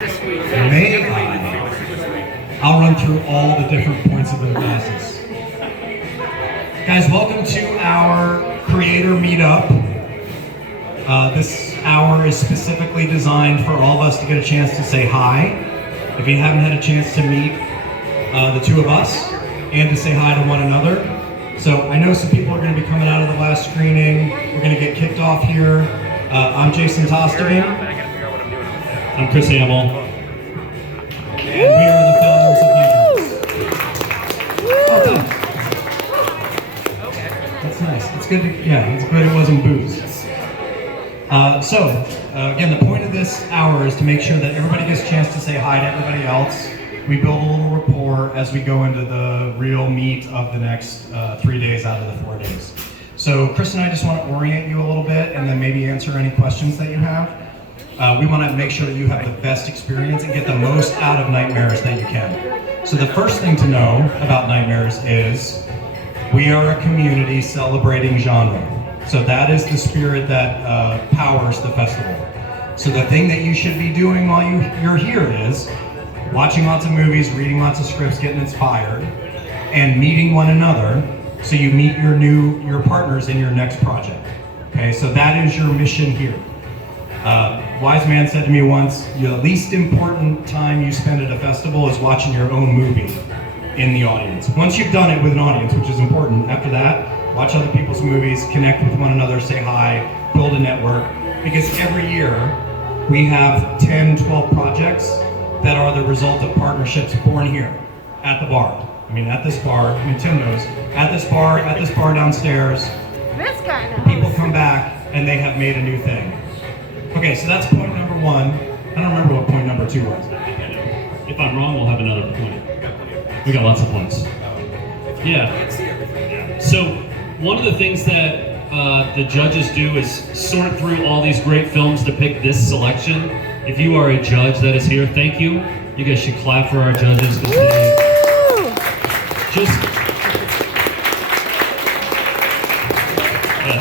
May I'll run through all the different points of the glasses. Guys, welcome to our creator meetup. This hour is specifically designed for all of us to get a chance to say hi. If you haven't had a chance to meet the two of us and to say hi to one another. So I know some people are going to be coming out of the last screening. We're going to get kicked off here. I'm Jason Tostigan. I'm Chris Hamill. And we are the founders of Meetup. Oh, thanks. That's nice. It's good. It's good it wasn't booze. Again, the point of this hour is to make sure that everybody gets a chance to say hi to everybody else. We build a little rapport as we go into the real meat of the next 3 days out of the 4 days. So Chris and I just want to orient you a little bit and then maybe answer any questions that you have. We want to make sure that you have the best experience and get the most out of Nightmares that you can. So the first thing to know about Nightmares is we are a community celebrating genre. So that is the spirit that powers the festival. So the thing that you should be doing while you're here is watching lots of movies, reading lots of scripts, getting inspired, and meeting one another so you meet your partners in your next project. Okay, so that is your mission here. Wise man said to me once, the least important time you spend at a festival is watching your own movie in the audience. Once you've done it with an audience, which is important, after that, watch other people's movies, connect with one another, say hi, build a network. Because every year, we have 10, 12 projects that are the result of partnerships born here, at the bar. At this bar, Tim knows, at this bar downstairs, This guy knows. people come back and they have made a new thing. Okay, so that's point number one. I don't remember what point number two was. If I'm wrong, we'll have another point. We got lots of points. Yeah. So one of the things that the judges do is sort through all these great films to pick this selection. If you are a judge that is here, thank you. You guys should clap for our judges.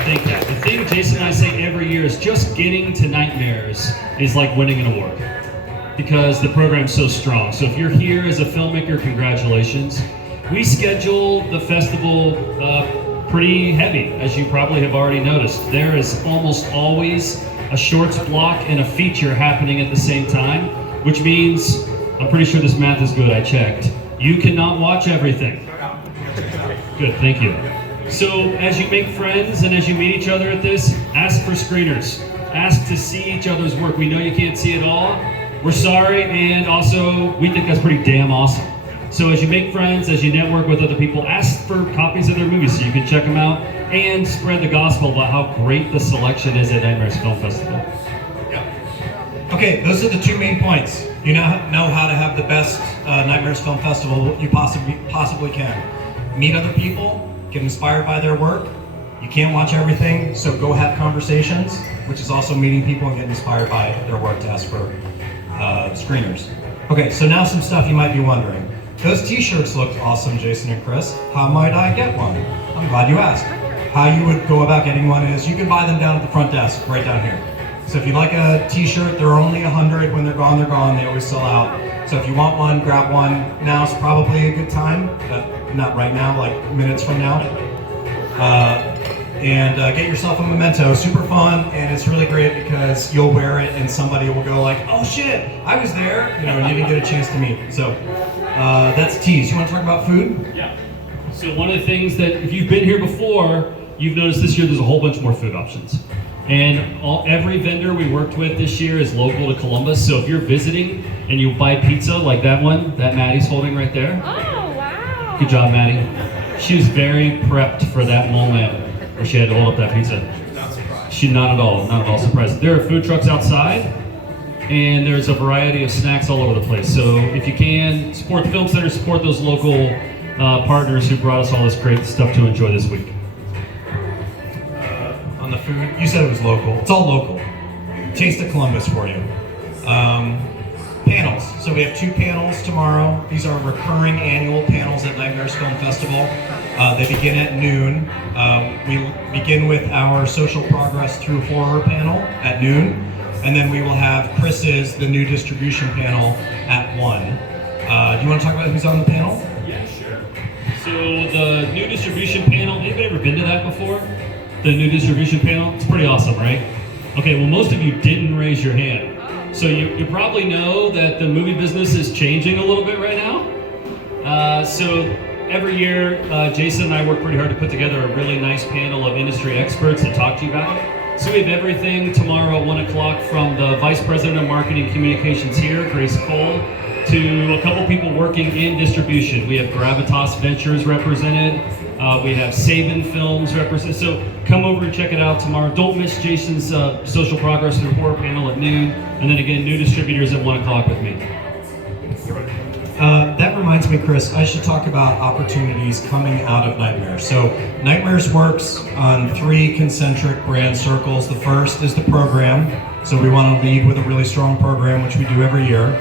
Thank you. The thing Jason and I say every year is just getting to Nightmares is like winning an award because the program's so strong. So if you're here as a filmmaker, congratulations. We schedule the festival pretty heavy, as you probably have already noticed. There is almost always a shorts block and a feature happening at the same time, which means, I'm pretty sure this math is good, I checked. You cannot watch everything. Good, thank you. So as you make friends and as you meet each other at this, ask for screeners. Ask to see each other's work. We know you can't see it all. We're sorry, and also we think that's pretty damn awesome. So as you make friends, as you network with other people, ask for copies of their movies so you can check them out and spread the gospel about how great the selection is at Nightmares Film Festival. Yep. Okay, those are the two main points. You now know how to have the best Nightmares Film Festival you possibly can. Meet other people. Get inspired by their work. You can't watch everything, so go have conversations, which is also meeting people and getting inspired by their work to ask for screeners. Okay, so now some stuff you might be wondering. Those t-shirts looked awesome, Jason and Chris. How might I get one? I'm glad you asked. How you would go about getting one is you can buy them down at the front desk, right down here. So if you like a t-shirt, they're only 100. When they're gone, they're gone. They always sell out. So if you want one, grab one. Now's probably a good time, but not right now, like minutes from now. Get yourself a memento. Super fun, and it's really great because you'll wear it and somebody will go like, oh shit, I was there, and you didn't get a chance to meet. So that's tease. You want to talk about food? Yeah. So one of the things that, if you've been here before, you've noticed this year there's a whole bunch more food options. And every vendor we worked with this year is local to Columbus. So if you're visiting and you buy pizza like that one that Maddie's holding right there. Oh, wow. Good job, Maddie. She was very prepped for that moment where she had to hold up that pizza. She not at all surprised. There are food trucks outside, and there's a variety of snacks all over the place. So if you can, support the Film Center, support those local partners who brought us all this great stuff to enjoy this week. On the food, you said it was local. It's all local. Taste of Columbus for you. Panels. So we have 2 panels tomorrow. These are recurring annual panels at Nightmares Film Festival. They begin at noon. We begin with our social progress through horror panel at noon. and then we will have Chris's, the new distribution panel, at 1. Do you want to talk about who's on the panel? Yeah, sure. So the new distribution panel, anybody ever been to that before? The new distribution panel? It's pretty awesome, right? Okay, well most of you didn't raise your hand. So you probably know that the movie business is changing a little bit right now. So every year, Jason and I work pretty hard to put together a really nice panel of industry experts to talk to you about it. So we have everything tomorrow at 1 o'clock from the Vice President of Marketing Communications here, Grace Cole, to a couple people working in distribution. We have Gravitas Ventures represented. We have Saban Films represented. So come over and check it out tomorrow. Don't miss Jason's social progress through horror panel at noon. And then again, new distributors at 1 o'clock with me. That reminds me, Chris, I should talk about opportunities coming out of Nightmares. So Nightmares works on 3 concentric brand circles. The first is the program. So we want to lead with a really strong program, which we do every year.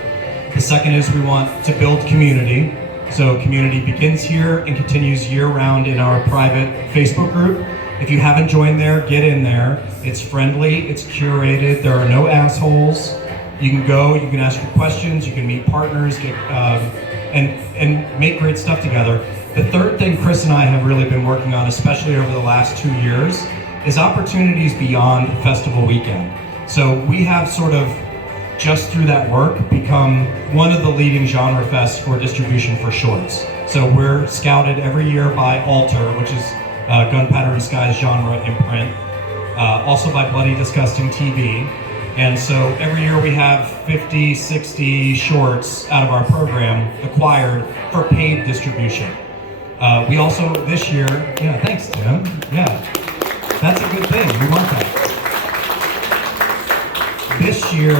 The second is we want to build community. So community begins here and continues year-round in our private Facebook group. If you haven't joined there, get in there. It's friendly, it's curated, there are no assholes. You can go, you can ask your questions, you can meet partners, and make great stuff together. The third thing Chris and I have really been working on, especially over the last 2 years, is opportunities beyond festival weekend. So we have sort of, just through that work, become one of the leading genre fests for distribution for shorts. So we're scouted every year by Alter, which is Gunpowder and Sky's genre imprint, also by Bloody Disgusting TV. And so every year we have 50, 60 shorts out of our program acquired for paid distribution. We also, this year, yeah, thanks Tim, yeah, that's a good thing, we want that. This year,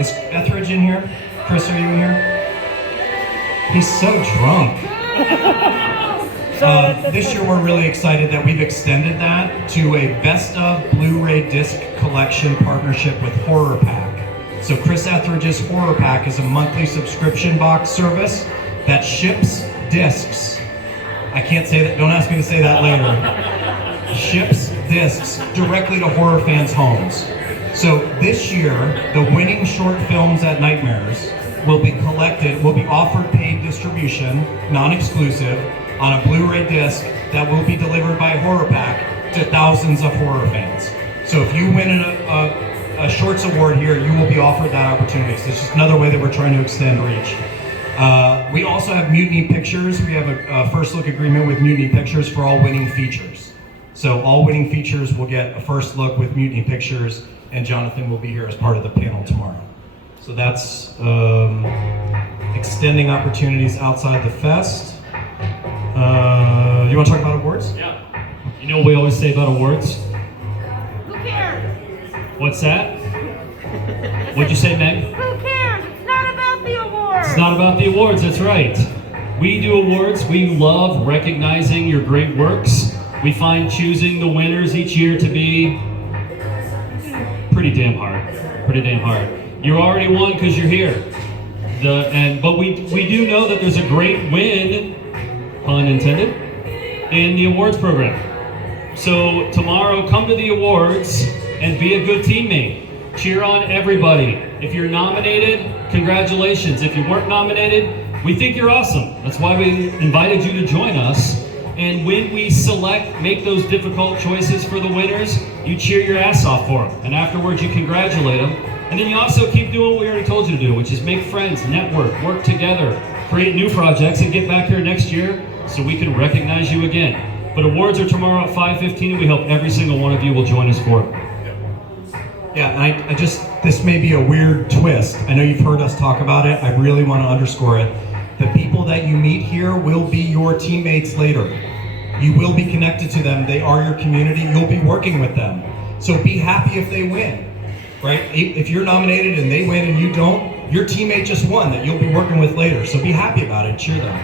is Etheridge in here? Chris, are you in here? He's so drunk. This year we're really excited that we've extended that to a best of Blu-ray disc collection partnership with Horror Pack. So Chris Etheridge's Horror Pack is a monthly subscription box service that ships discs. I can't say that, don't ask me to say that later. Ships discs directly to horror fans' homes. So this year, the winning short films at Nightmares will be collected, will be offered paid distribution, non-exclusive, on a Blu-ray disc that will be delivered by Horror Pack to thousands of horror fans. So if you win a Shorts Award here, you will be offered that opportunity. So it's just another way that we're trying to extend reach. We also have Mutiny Pictures. We have a first look agreement with Mutiny Pictures for all winning features. So all winning features will get a first look with Mutiny Pictures, and Jonathan will be here as part of the panel tomorrow. So that's extending opportunities outside the fest. You want to talk about awards? Yeah. You know what we always say about awards? Who cares? What's that? What'd you say, Meg? Who cares? It's not about the awards. It's not about the awards, that's right. We do awards. We love recognizing your great works. We find choosing the winners each year to be pretty damn hard. Pretty damn hard. You already won because you're here. But we do know that there's a great win, pun intended, in the awards program. So tomorrow, come to the awards and be a good teammate. Cheer on everybody. If you're nominated, congratulations. If you weren't nominated, we think you're awesome. That's why we invited you to join us. And when we make those difficult choices for the winners, you cheer your ass off for them. And afterwards, you congratulate them. And then you also keep doing what we already told you to do, which is make friends, network, work together, create new projects, and get back here next year so we can recognize you again. But awards are tomorrow at 5:15, and we hope every single one of you will join us for it. Yeah, and this may be a weird twist. I know you've heard us talk about it. I really want to underscore it. The people that you meet here will be your teammates later. You will be connected to them. They are your community. You'll be working with them. So be happy if they win, right? If you're nominated and they win and you don't, your teammate just won that you'll be working with later. So be happy about it. Cheer them.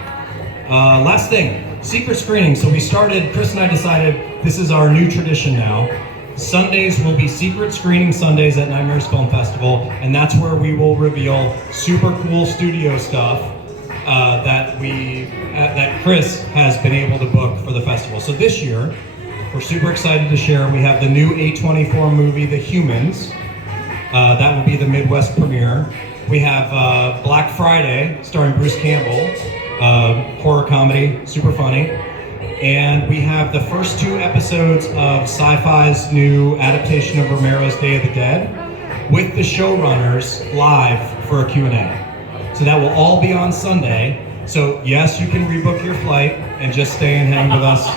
Last thing, secret screening. So Chris and I decided this is our new tradition now. Sundays will be secret screening Sundays at Nightmares Film Festival, and that's where we will reveal super cool studio stuff that Chris has been able to book for the festival. So this year, we're super excited to share, we have the new A24 movie, The Humans, That will be the Midwest premiere. We have Black Friday, starring Bruce Campbell, horror comedy, super funny. And we have the first 2 episodes of Sci-Fi's new adaptation of Romero's Day of the Dead with the showrunners live for a Q&A. So that will all be on Sunday. So yes, you can rebook your flight and just stay and hang with us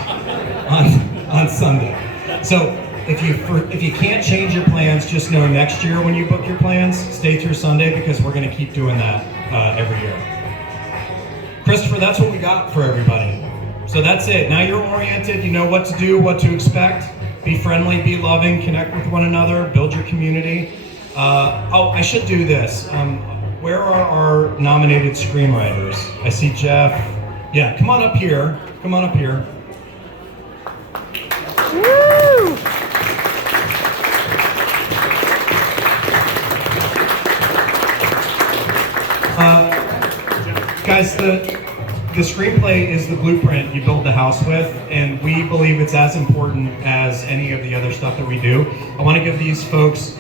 on Sunday. So if you can't change your plans, just know next year when you book your plans, stay through Sunday because we're going to keep doing that every year. Christopher, that's what we got for everybody. So that's it. Now you're oriented, you know what to do, what to expect. Be friendly, be loving, connect with one another, build your community. Oh, I should do this. Where are our nominated screenwriters? I see Jeff. Yeah, come on up here. Come on up here. Woo! Guys, the screenplay is the blueprint you build the house with, and we believe it's as important as any of the other stuff that we do. I want to give these folks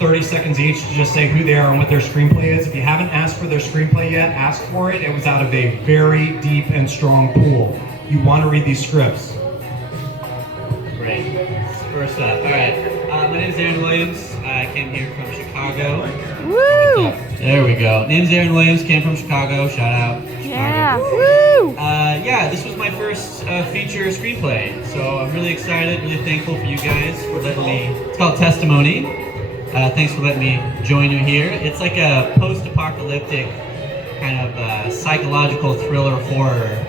30 seconds each to just say who they are and what their screenplay is. If you haven't asked for their screenplay yet, ask for it. It was out of a very deep and strong pool. You want to read these scripts. Great. First up, all right. My name is Aaron Williams. I came here from Chicago. Woo! There we go. Name's Aaron Williams. Came from Chicago. Shout out. Yeah. Chicago. Woo! Yeah, this was my first feature screenplay, so I'm really excited, really thankful for you guys for letting me. It's called Testimony. Thanks for letting me join you here. It's like a post-apocalyptic kind of psychological thriller horror.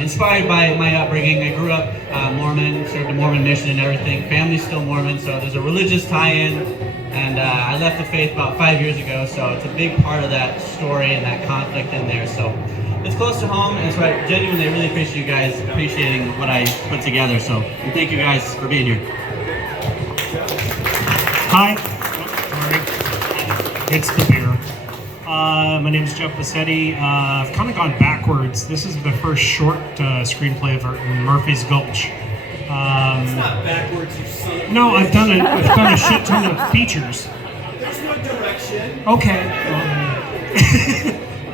Inspired by my upbringing. I grew up Mormon, served a Mormon mission and everything. Family's still Mormon, so there's a religious tie-in. And I left the faith about 5 years ago, so it's a big part of that story and that conflict in there. So it's close to home, and so I genuinely really appreciate you guys appreciating what I put together. So and thank you guys for being here. Hi. Sorry. It's the beer. My name is Jeff Bassetti. I've kind of gone backwards. This is the first short screenplay of Murphy's Gulch. It's not backwards, you son of a No, I've done bitch. a shit ton of features. There's no direction. Okay.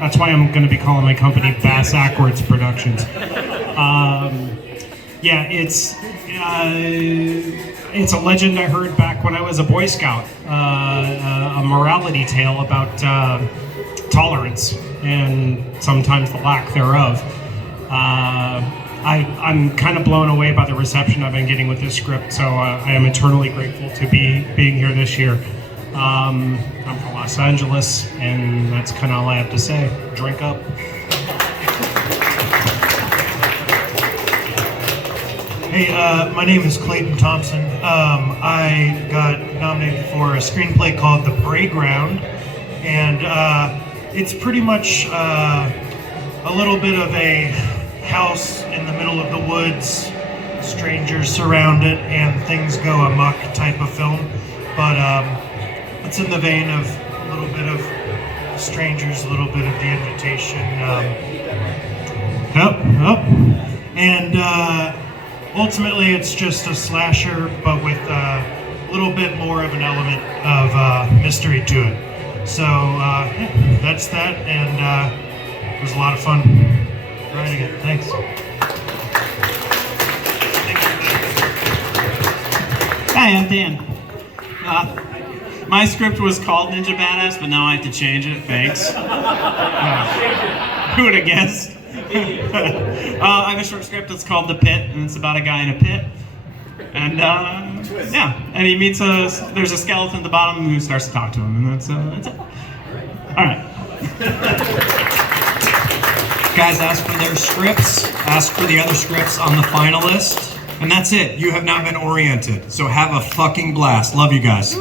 That's why I'm going to be calling my company Bass Ackwards Productions. Yeah, it's a legend I heard back when I was a Boy Scout. A morality tale about tolerance and sometimes the lack thereof. I'm kind of blown away by the reception I've been getting with this script, so I am eternally grateful to be being here this year. I'm from Los Angeles, and that's kind of all I have to say. Drink up. Hey, my name is Clayton Thompson. I got nominated for a screenplay called The Playground, and it's pretty much a little bit of a house in the middle of the woods, strangers surround it, and things go amok type of film. But it's in the vein of a little bit of strangers, a little bit of The Invitation. And ultimately, it's just a slasher, but with a little bit more of an element of mystery to it. So yeah, that's that, and it was a lot of fun writing it. Thanks. Hi, I'm Dan. My script was called Ninja Badass, but now I have to change it. Thanks. Who would have guessed? I have a short script that's called The Pit, and it's about a guy in a pit. And yeah, and he meets there's a skeleton at the bottom who starts to talk to him, and that's it. All right. Guys, ask for their scripts, ask for the other scripts on the finalist, and that's it. You have now been oriented, so have a fucking blast. Love you guys.